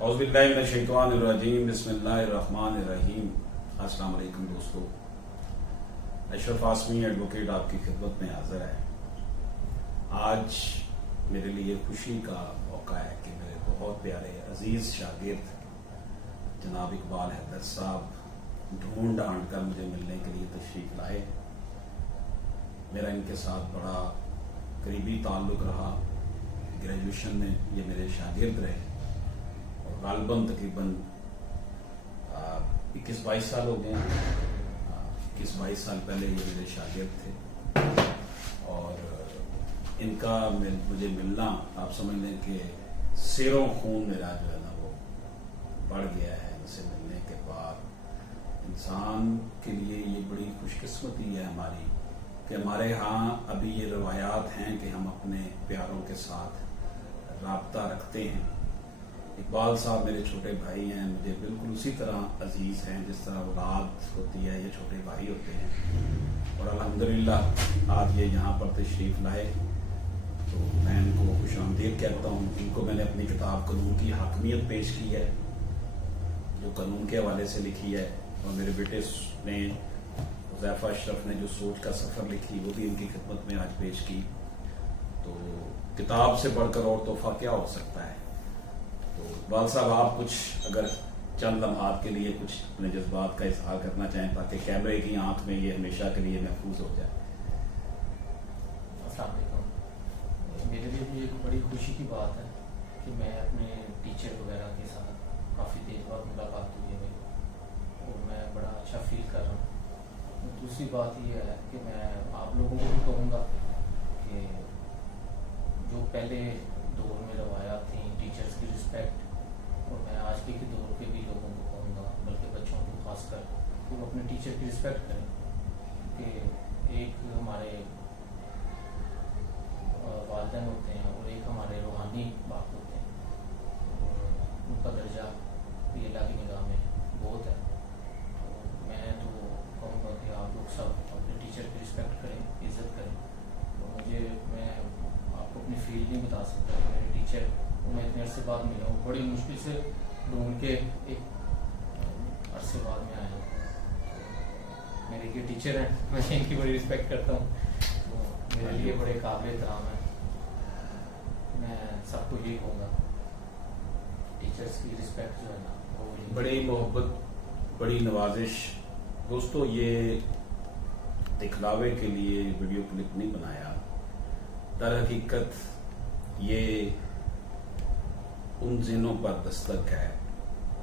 औज़ुबिल्लाहिमिनश्शैतानिर्रजीम बिस्मिल्लाहिर्रहमानिर्रहीम। अस्सलाम वालेकुम दोस्तों, अशरफ आसमी एडवोकेट आपकी खिदमत में हाजिर है। आज मेरे लिए खुशी का मौका है कि मेरे बहुत प्यारे अजीज शागिर्द जनाब इकबाल हैदर साहब ढूंढ ढांड कर मुझे मिलने के लिए तशरीफ लाए। मेरा इनके साथ बड़ा करीबी ताल्लुक रहा। ग्रेजुएशन में ये मेरे शागिर्द रहे और गालबन तकरीबन 21-22 साल हो गए। 21-22 साल पहले ये मेरे शागिर्द थे और इनका मुझे मिलना, आप समझ लें कि सिरों खून मेरा जो है ना वो बढ़ गया है इनसे मिलने के बाद। इंसान के लिए ये बड़ी खुशकिस्मती है हमारी कि हमारे यहाँ अभी ये रवायात हैं कि हम अपने प्यारों के साथ राब्ता रखते हैं। इकबाल साहब मेरे छोटे भाई हैं, मुझे बिल्कुल उसी तरह अजीज हैं जिस तरह औलाद होती है, ये छोटे भाई होते हैं। और अल्हम्दुलिल्लाह आज ये यहाँ पर तशरीफ लाए तो मैं इनको खुशामदीद कहता हूँ। इनको मैंने अपनी किताब कानून की हाकमियत पेश की है जो कानून के हवाले से लिखी है, और मेरे बेटे ने हुज़ैफा अशरफ ने जो सोच का सफ़र लिखी वो भी इनकी खिदमत में आज पेश की। तो किताब से बढ़कर और तोहफा क्या हो सकता है। तो इकबाल साहब आप कुछ अगर चंद लम्हात के लिए कुछ अपने जज्बात का इजहार करना चाहें ताकि कैमरे की आंख में ये हमेशा के लिए महफूज हो जाए। अस्सलाम वालेकुम। मेरे लिए भी एक बड़ी खुशी की बात है कि मैं अपने टीचर वगैरह के साथ काफ़ी देर बाद मुलाकात हुई है मेरी और मैं बड़ा अच्छा फील कर रहा हूँ। दूसरी बात ये है कि मैं आप लोगों को भी कहूँगा कि जो पहले दौर में रवायात थी टीचर्स की रिस्पेक्ट, और मैं आज के दौर के भी लोगों को कहूँगा बल्कि बच्चों को खासकर कि वो अपने टीचर की रिस्पेक्ट करें कि एक हमारे वालिदैन होते हैं और एक हमारे रूहानी बाप होते हैं और उनका दर्जा भी अल्लाह की निगाह में बहुत है। तो मैं तो कहूँगा कि आप लोग सब अपने टीचर की रिस्पेक्ट करें, इज़्ज़त करें। और मैं आपको अपनी फील नहीं बता सकता कि मेरे टीचर वो मैं इतने अरसे बाद मिला हूँ, बड़ी मुश्किल से ढूंढ के एक अरसे बाद में आया हूँ। मेरे ये टीचर हैं, मैं इनकी बड़ी रिस्पेक्ट करता हूँ, तो मेरे लिए बड़े काबिल एहतराम है। मैं सबको ये कहूँगा टीचर्स की रिस्पेक्ट जो है ना वो बड़ी मोहब्बत, बड़ी नवाजिश। दोस्तों ये दिखलावे के लिए वीडियो क्लिप नहीं बनाया, दर हकीकत ये उन ज़हनों पर दस्तक है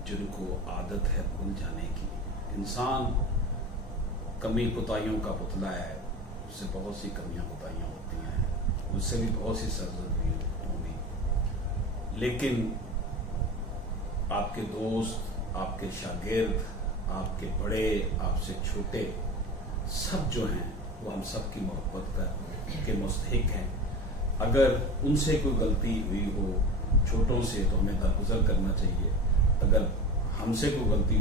जिनको आदत है भूल जाने की। इंसान कमी कोताहियों का पुतला है, उससे बहुत सी कमियां कोताहियां होती हैं, उससे भी बहुत सी सरजद होंगी। लेकिन आपके दोस्त, आपके शागिर्द, आपके बड़े, आपसे छोटे, सब जो हैं वो हम सब की मोहब्बत के मुस्तहिक हैं। अगर उनसे कोई गलती हुई हो छोटों से तो हमें दरगुजर करना चाहिए। अगर हमसे कोई गलती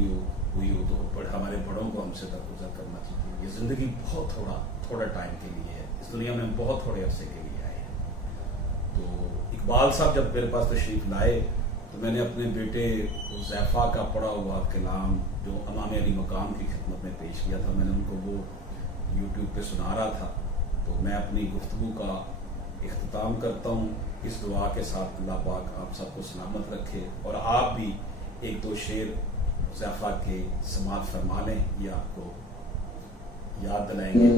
हुई हो तो हमारे बड़ों को हमसे दरगुजर करना चाहिए। ये जिंदगी बहुत थोड़ा टाइम के लिए है, इस दुनिया में बहुत थोड़े अरसे के लिए आए हैं। तो इकबाल साहब जब मेरे पास तशरीफ लाए तो मैंने अपने बेटे हुज़ैफा का पढ़ा हुआ कलाम जो इमाम अली मकाम की खिदमत में पेश किया था, मैंने उनको वो यूट्यूब पे सुना रहा था। तो मैं अपनी गुफ्तगू का इख्तिताम करता हूँ इस दुआ के साथ, अल्लाह पाक आप सबको सलामत रखे और आप भी एक दो शेर हुज़ैफा के समाअत फरमा लें, ये आपको याद दिलाएंगे।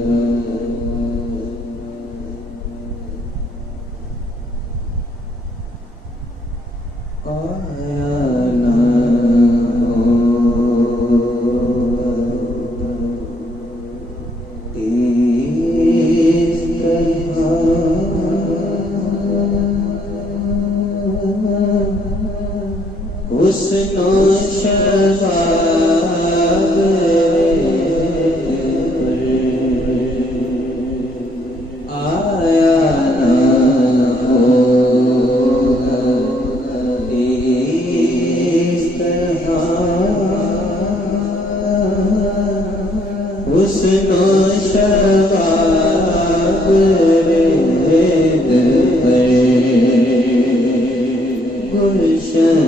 گلشن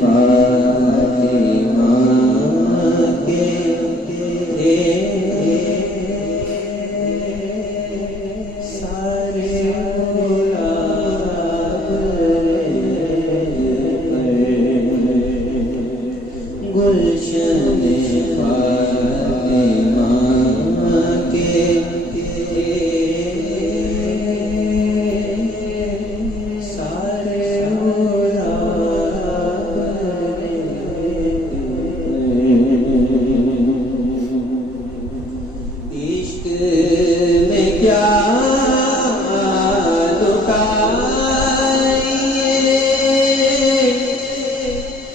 فاطمہ کے سارے گلاب گلشن فاطمہ کے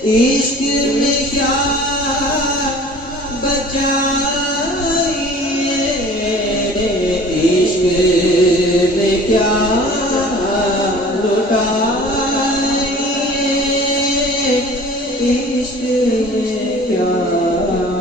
عشق میں کیا بچائیے عشق میں کیا لٹائیے عشق میں کیا